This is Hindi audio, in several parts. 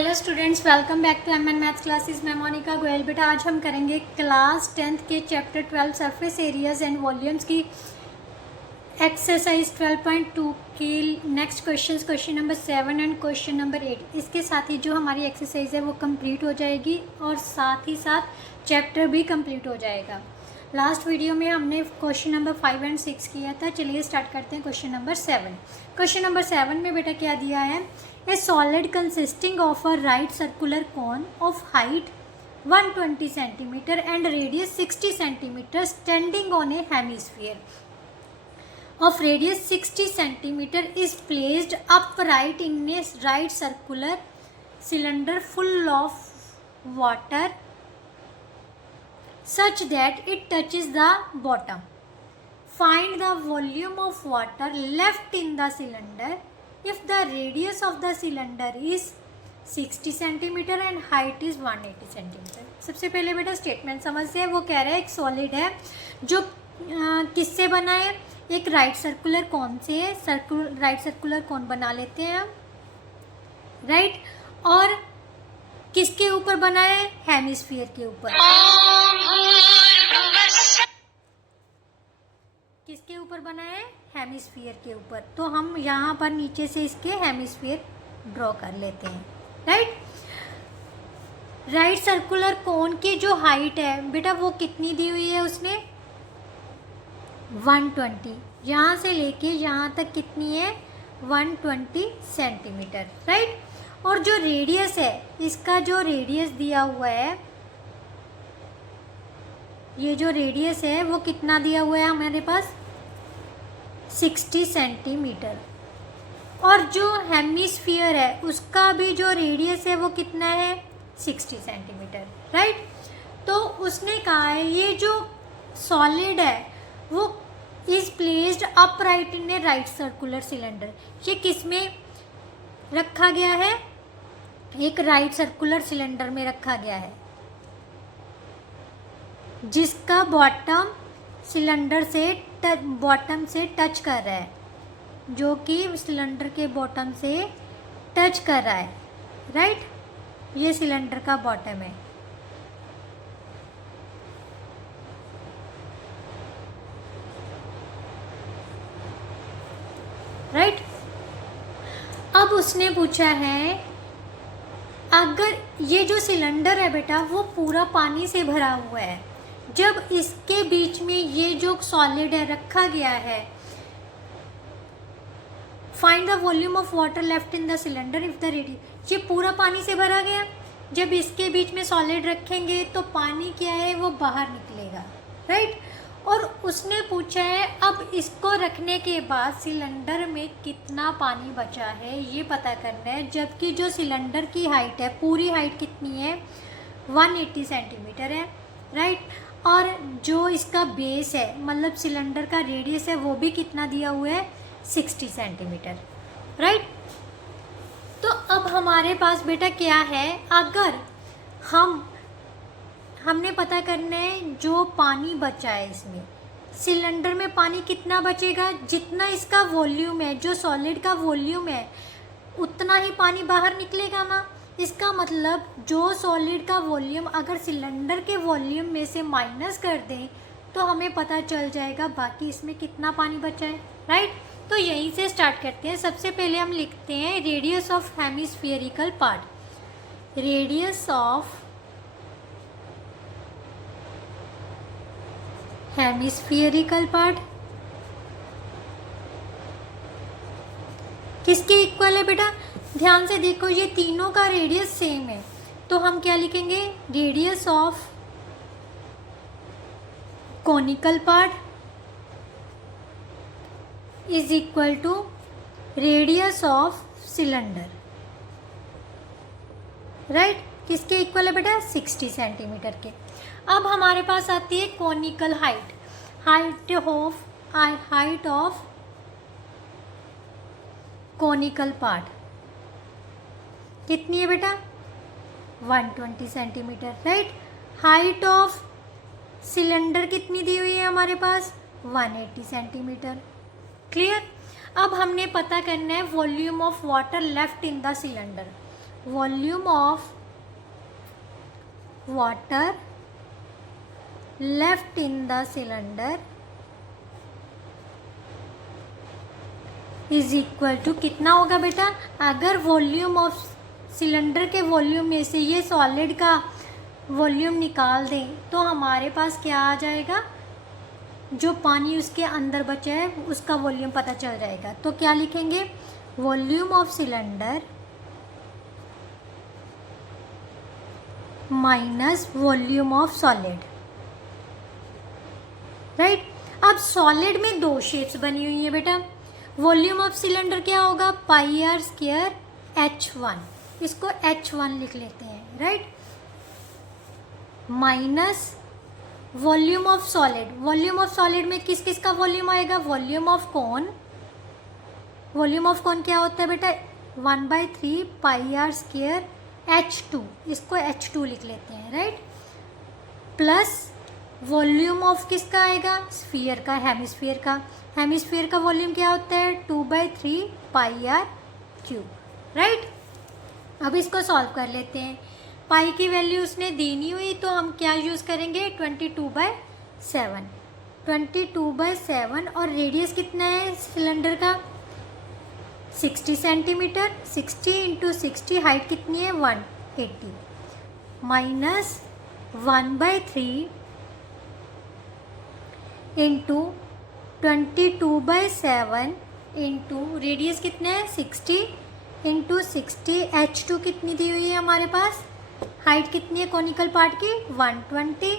Hello students, welcome back to MN maths classes. मैं मोनिका गोयल। बेटा आज हम करेंगे क्लास 10th के chapter 12 surface areas and volumes की एक्सरसाइज 12.2 की next question number 7 and question number 8। इसके साथ ही जो हमारी एक्सरसाइज है वो कंप्लीट हो जाएगी और साथ ही साथ चैप्टर भी कंप्लीट हो जाएगा। लास्ट वीडियो में हमने क्वेश्चन नंबर 5 एंड 6 किया था। चलिए स्टार्ट करते हैं क्वेश्चन नंबर 7। क्वेश्चन नंबर 7 में बेटा क्या दिया है? A solid consisting of a right circular cone of height 120 centimeter and radius 60 centimeter standing on a hemisphere of radius 60 centimeter is placed upright in a right circular cylinder full of water such that it touches the bottom. Find the volume of water left in the cylinder if the radius of the cylinder is 60 centimeter and height is 180 centimeter। सबसे पहले बेटा स्टेटमेंट समझते हैं। वो कह रहा है एक सॉलिड है जो किससे बना है? एक राइट सर्कुलर कौन से है? राइट सर्कुलर कौन बना लेते हैं हम, राइट। और किसके ऊपर बना है? हेमिस्फीयर के ऊपर। किसके ऊपर बना है? हेमिस्फीयर के ऊपर। तो हम यहाँ पर नीचे से इसके हेमिस्फीयर ड्रॉ कर लेते हैं, राइट। राइट सर्कुलर कोन की जो हाइट है बेटा वो कितनी दी हुई है उसने? 120। यहाँ से लेके यहाँ तक कितनी है? 120 सेंटीमीटर, राइट। और जो रेडियस है, इसका जो रेडियस दिया हुआ है, ये जो रेडियस है वो कितना दिया हुआ है हमारे पास? 60 सेंटीमीटर। और जो हेमिस्फीयर है उसका भी जो रेडियस है वो कितना है? 60 सेंटीमीटर, राइट। तो उसने कहा है ये जो सॉलिड है वो is placed upright in A right circular cylinder. ये किस में रखा गया है? एक राइट सर्कुलर सिलेंडर में रखा गया है जिसका बॉटम सिलेंडर से बॉटम से टच कर रहा है, जो कि सिलेंडर के बॉटम से टच कर रहा है, राइट। ये सिलेंडर का बॉटम है, राइट। अब उसने पूछा है अगर ये जो सिलेंडर है बेटा वो पूरा पानी से भरा हुआ है, जब इसके बीच में ये जो सॉलिड है रखा गया है, find the volume of water left in the cylinder if the radius. ये पूरा पानी से भरा गया, जब इसके बीच में सॉलिड रखेंगे तो पानी क्या है? वो बाहर निकलेगा, राइट। और उसने पूछा है अब इसको रखने के बाद सिलेंडर में कितना पानी बचा है ये पता करना है। जबकि जो सिलेंडर की हाइट है, पूरी हाइट कितनी है? 180 सेंटीमीटर है, राइट। और जो इसका बेस है, मतलब सिलेंडर का रेडियस है, वो भी कितना दिया हुआ है? 60 सेंटीमीटर, राइट। तो अब हमारे पास बेटा क्या है? अगर हमने पता करना है जो पानी बचा है इसमें, सिलेंडर में पानी कितना बचेगा? जितना इसका वॉल्यूम है, जो सॉलिड का वॉल्यूम है, उतना ही पानी बाहर निकलेगा ना। इसका मतलब जो सॉलिड का वॉल्यूम अगर सिलेंडर के वॉल्यूम में से माइनस कर दें तो हमें पता चल जाएगा बाकी इसमें कितना पानी बचा है, राइट। तो यहीं से स्टार्ट करते हैं। सबसे पहले हम लिखते हैं radius of hemispherical part. Radius of hemispherical part किसके इक्वल है बेटा? ध्यान से देखो, ये तीनों का रेडियस सेम है, तो हम क्या लिखेंगे? Radius of conical part is equal to radius of cylinder, right. किसके इक्वल है बेटा? 60 सेंटीमीटर के। अब हमारे पास आती है conical height. Height of conical part कितनी है बेटा? 120 centimetre, right. Height of cylinder कितनी दी हुई है हमारे पास? 180 सेंटीमीटर, क्लियर। अब हमने पता करना है volume of water left in the cylinder. Volume of water left in the cylinder is equal to कितना होगा बेटा, अगर वॉल्यूम ऑफ सिलेंडर के वॉल्यूम में से ये सॉलिड का वॉल्यूम निकाल दें तो हमारे पास क्या आ जाएगा, जो पानी उसके अंदर बचा है उसका वॉल्यूम पता चल जाएगा। तो क्या लिखेंगे, volume of cylinder minus volume of solid, right. अब सॉलिड में दो शेप्स बनी हुई है बेटा, वॉल्यूम ऑफ सिलेंडर क्या होगा, पाई आर स्क्वायर H1, इसको H1 लिख लेते हैं, right, minus volume of solid. Volume of solid में किस किस का वॉल्यूम आएगा, volume of cone, volume of cone क्या होता है बेटा, 1/3 पाई आर स्क्वायर H2, इसको H2 लिख लेते हैं, राइट, प्लस वॉल्यूम ऑफ किसका आएगा, स्फीयर का, हेमिस्फीयर का। हेमिस्फीयर का वॉल्यूम क्या होता है, 2/3 पाई आर क्यूब, राइट। अब इसको सॉल्व कर लेते हैं। पाई की वैल्यू उसने दी नहीं हुई तो हम क्या यूज़ करेंगे, 22/7, 22/7, और रेडियस कितना है सिलेंडर का, 60 सेंटीमीटर, 60 × 60, हाइट कितनी है 180, माइनस 1/3 इंटू 22/7 इंटू रेडियस कितना है 60 × 60, H2 कितनी दी हुई है हमारे पास, हाइट कितनी है कॉनिकल पार्ट की 120,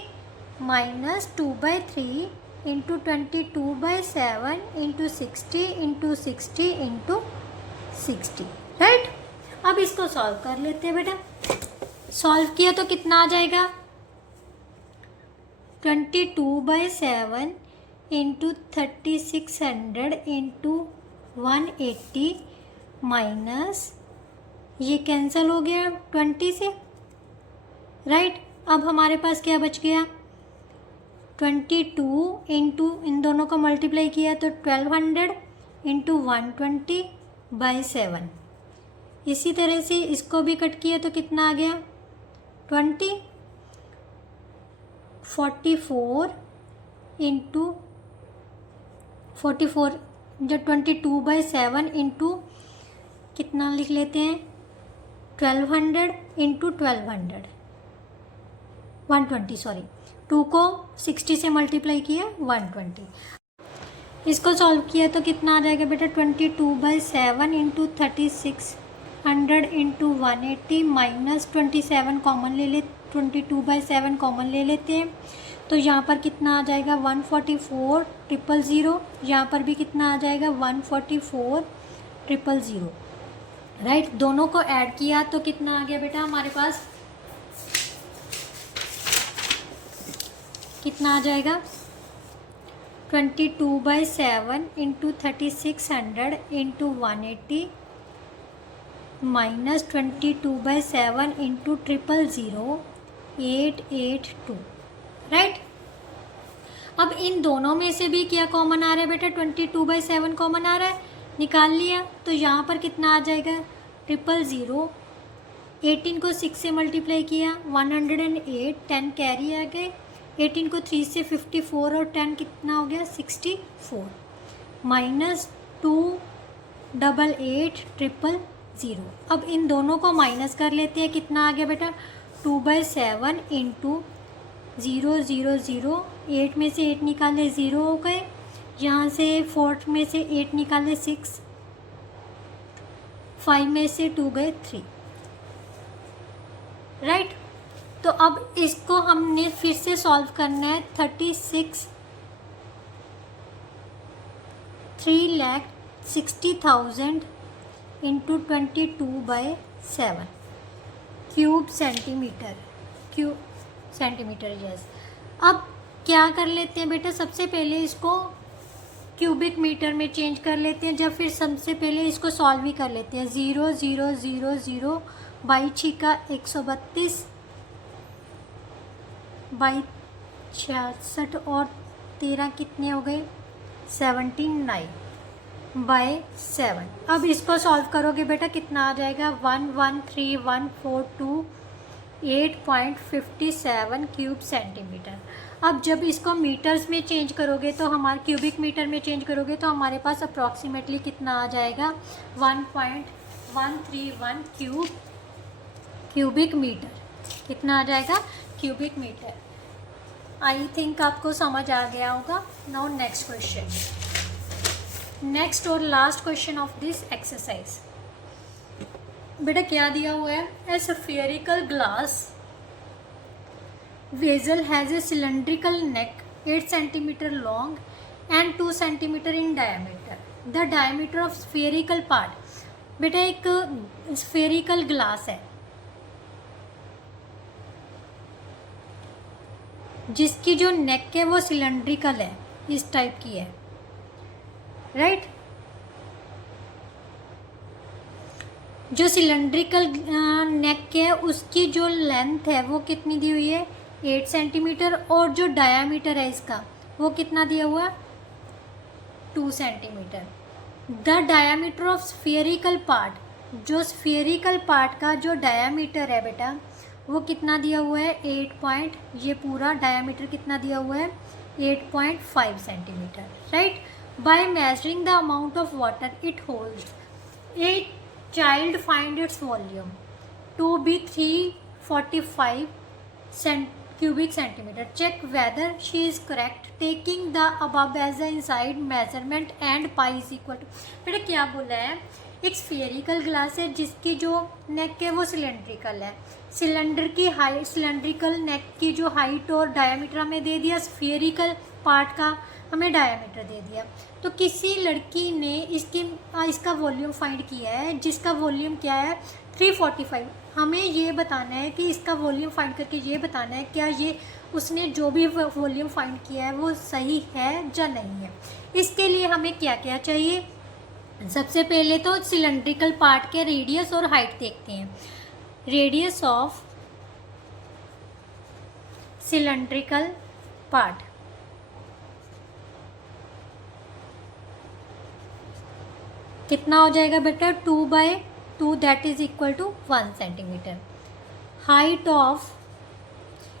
माइनस 2/3 इंटू 22/7 इंटू 60 × 60 × 60, राइट। अब इसको सॉल्व कर लेते हैं बेटा। सॉल्व किया तो कितना आ जाएगा, 22/7 इंटू 3600 इंटू 180 माइनस ये कैंसिल हो गया 20 से, राइट। अब हमारे पास क्या बच गया, 22 इंटू इन दोनों को मल्टीप्लाई किया तो 1200 इंटू 120/7। इसी तरह से इसको भी कट किया तो कितना आ गया 20, 44 इंटू 44 जो 22/7 इंटू कितना लिख लेते हैं 1200 इंटू 1200 120, सॉरी 2 को 60 से मल्टीप्लाई किया 120। इसको सॉल्व किया तो कितना आ जाएगा बेटा 22/7 इंटू 3600 इंटू 180 माइनस 27 कॉमन ले ले 22/7 कॉमन ले लेते हैं तो यहाँ पर कितना आ जाएगा 144,000, यहाँ पर भी कितना आ जाएगा 144,000, राइट। दोनों को ऐड किया तो कितना आ गया बेटा हमारे पास, कितना आ जाएगा 22/7 into 3600 into 180 minus 22/7 into 000 882, right. अब इन दोनों में से भी क्या कॉमन आ रहा है बेटा 22/7 कॉमन आ रहा है, निकाल लिया तो यहाँ पर कितना आ जाएगा 000, 18 को 6 से मल्टीप्लाई किया 108, 10 कैरी आ गए, 18 को 3 से 54 और 10 कितना हो गया 64, माइनस 288,000। अब इन दोनों को माइनस कर लेते हैं, कितना आ गया बेटा 2/7 इंटू 000, 8 में से 8 निकाले 0 हो गए, यहाँ से 4 में से 8 निकाले 6, 5 में से 2 गए 3, राइट। तो अब इसको हमने फिर से सॉल्व करना है 3,60,000 इंटू 22/7 क्यूब सेंटीमीटर, यस। अब क्या कर लेते हैं बेटा, सबसे पहले इसको क्यूबिक मीटर में चेंज कर लेते हैं, जब फिर सबसे पहले इसको सॉल्व ही कर लेते हैं। 0 0 0 0 बाई 6 का 132 बाई 66 और 13 कितने हो गए 79, 7। अब इसको सॉल्व करोगे बेटा कितना आ जाएगा 113,148.57 क्यूब सेंटीमीटर। अब जब इसको मीटर्स में चेंज करोगे तो हमारे क्यूबिक मीटर में चेंज करोगे तो हमारे पास अप्रॉक्सीमेटली कितना आ जाएगा 1.131 क्यूबिक मीटर। कितना आ जाएगा क्यूबिक मीटर। आई थिंक आपको समझ आ गया होगा। नाउ नेक्स्ट क्वेश्चन, नेक्स्ट और last question of this exercise. बेटा क्या दिया हुआ है, ए spherical glass vessel has a cylindrical neck 8 centimetre long and 2 centimetre in diameter. The diameter of spherical part. बेटा एक स्फेरिकल ग्लास है जिसकी जो नेक है वो सिलेंड्रिकल है, इस टाइप की है, राइट। जो सिलेंड्रिकल नेक है उसकी जो लेंथ है वो कितनी दी हुई है 8 सेंटीमीटर, और जो डायामीटर है इसका वो कितना दिया हुआ 2 centimetre. The diameter of spherical part, जो स्फेरिकल पार्ट का जो डायामीटर है बेटा वो कितना दिया हुआ है 8 ये पूरा डायामीटर कितना दिया हुआ है 8.5 centimetre, right. By measuring the amount of water it holds, a child find its volume to be 345 cubic centimeter. Check whether she is correct taking the above as the inside measurement and pi is equal to। बेटा क्या बोला है, एक स्फेरिकल ग्लास है जिसकी जो नेक है वो सिलेंड्रिकल है। सिलेंडर की हाइट, सिलेंड्रिकल नेक की जो हाइट और डायमीटर हमें दे दिया, स्फेरिकल पार्ट का हमें डायमीटर दे दिया। तो किसी लड़की ने इसका वॉल्यूम फाइंड किया है जिसका वॉल्यूम क्या है 345। हमें ये बताना है कि इसका वॉल्यूम फाइंड करके ये बताना है क्या ये उसने जो भी वॉल्यूम फाइंड किया है वो सही है या नहीं है। इसके लिए हमें क्या क्या चाहिए, सबसे पहले तो सिलेंड्रिकल पार्ट के रेडियस और हाइट देखते हैं। रेडियस ऑफ सिलेंड्रिकल पार्ट कितना हो जाएगा बेटा 2/2 that is equal to 1 centimetre. Height of,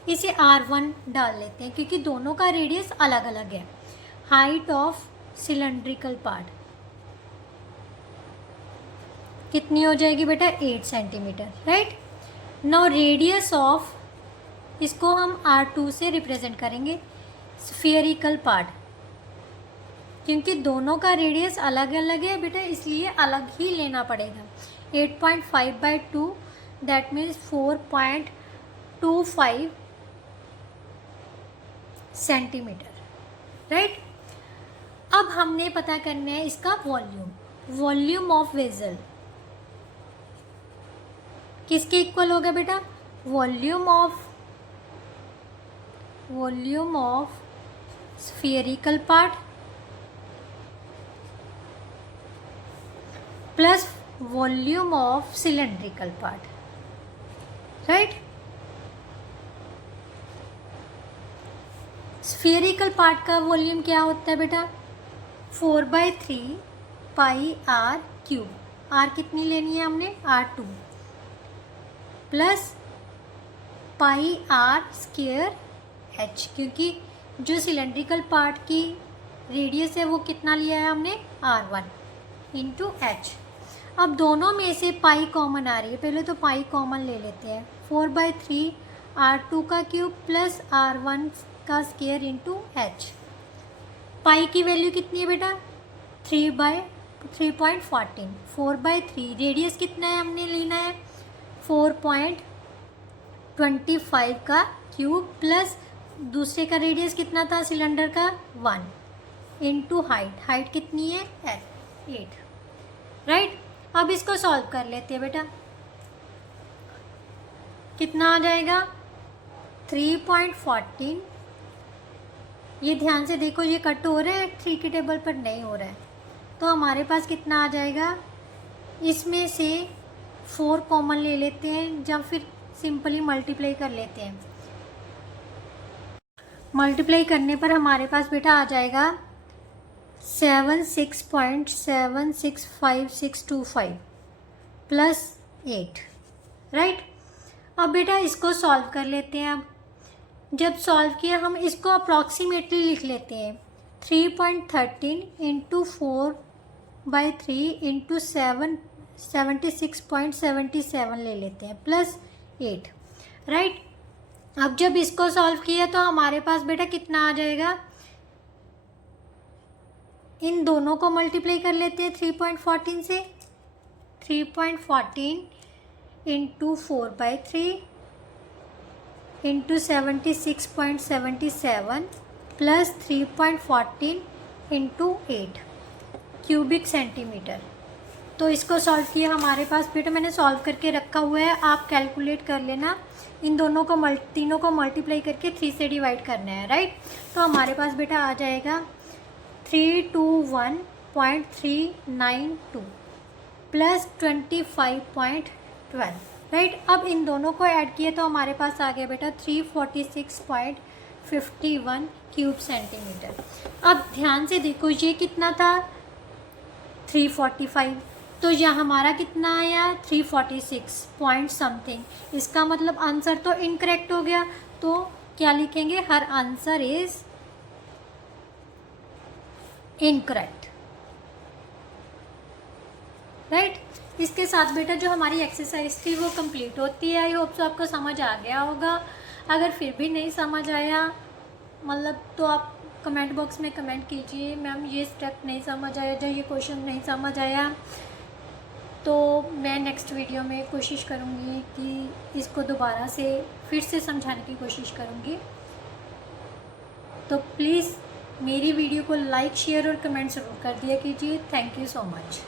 इसे R1 डाल लेते हैं क्योंकि दोनों का रेडियस अलग अलग है। हाइट ऑफ सिलेंड्रिकल पार्ट कितनी हो जाएगी बेटा 8 centimetre, right. Now radius of, इसको हम R2 से रिप्रेजेंट करेंगे स्फेरिकल पार्ट, क्योंकि दोनों का रेडियस अलग अलग है बेटा इसलिए अलग ही लेना पड़ेगा। 8.5/2 दैट मीन्स 4.25 सेंटीमीटर, राइट। अब हमने पता करना है इसका वॉल्यूम ऑफ वेसल किसके इक्वल होगा बेटा, volume of spherical part plus volume of cylindrical part, right. Spherical part का वॉल्यूम क्या होता है बेटा 4/3 पाई R क्यूब। R कितनी लेनी है हमने R2 plus pi R square H, क्योंकि जो सिलेंड्रिकल पार्ट की रेडियस है वो कितना लिया है हमने R1 इंटू H। अब दोनों में से पाई कॉमन आ रही है, पहले तो पाई कॉमन ले लेते हैं। 4/3 R2 का क्यूब प्लस R1 का स्क्वायर इंटू H। पाई की वैल्यू कितनी है बेटा 3/3.14। 4/3 रेडियस कितना है हमने लेना है 4.25 का क्यूब प्लस दूसरे का रेडियस कितना था सिलेंडर का 1 इंटू हाइट कितनी है 8, राइट। अब इसको सॉल्व कर लेते हैं बेटा, कितना आ जाएगा 3.14। ये ध्यान से देखो ये कट हो रहा है 3 की टेबल पर नहीं हो रहा है, तो हमारे पास कितना आ जाएगा, इसमें से 4 कॉमन ले लेते हैं या फिर सिंपली मल्टीप्लाई कर लेते हैं। मल्टीप्लाई करने पर हमारे पास बेटा आ जाएगा 76.765625 प्लस 8, राइट। अब बेटा इसको सॉल्व कर लेते हैं। अब जब सॉल्व किया हम इसको अप्रॉक्सीमेटली लिख लेते हैं। 3.13 इंटू 4/3 इंटू 76.77 ले लेते हैं प्लस 8, राइट। अब जब इसको सॉल्व किया तो हमारे पास बेटा कितना आ जाएगा, इन दोनों को मल्टीप्लाई कर लेते हैं 3.14 से। 3.14 into 4/3 into 76.77 plus 3.14 into 8 cubic centimetre. तो इसको सॉल्व किया हमारे पास बेटा, मैंने सॉल्व करके रखा हुआ है, आप कैलकुलेट कर लेना। इन दोनों को तीनों को मल्टीप्लाई करके 3 से डिवाइड करना है, राइट। तो हमारे पास बेटा आ जाएगा 321.392 प्लस 25.12, राइट। अब इन दोनों को ऐड किए तो हमारे पास आ गया बेटा 346.51 क्यूब सेंटीमीटर। अब ध्यान से देखो ये कितना था 345, तो यह हमारा कितना आया 346 पॉइंट समथिंग। इसका मतलब आंसर तो इनकरेक्ट हो गया, तो क्या लिखेंगे, हर आंसर इज इनकरेक्ट, राइट। इसके साथ बेटा जो हमारी एक्सरसाइज थी वो कंप्लीट होती है। आई होप सो आपको समझ आ गया होगा। अगर फिर भी नहीं समझ आया मतलब तो आप कमेंट बॉक्स में कमेंट कीजिए, मैम ये स्टेप नहीं समझ आया, जो ये क्वेश्चन नहीं समझ आया, तो मैं नेक्स्ट वीडियो में कोशिश करूँगी कि इसको दोबारा से फिर से समझाने की कोशिश करूँगी। तो प्लीज़ मेरी वीडियो को लाइक, शेयर और कमेंट ज़रूर कर दिया कीजिए। Thank you so much.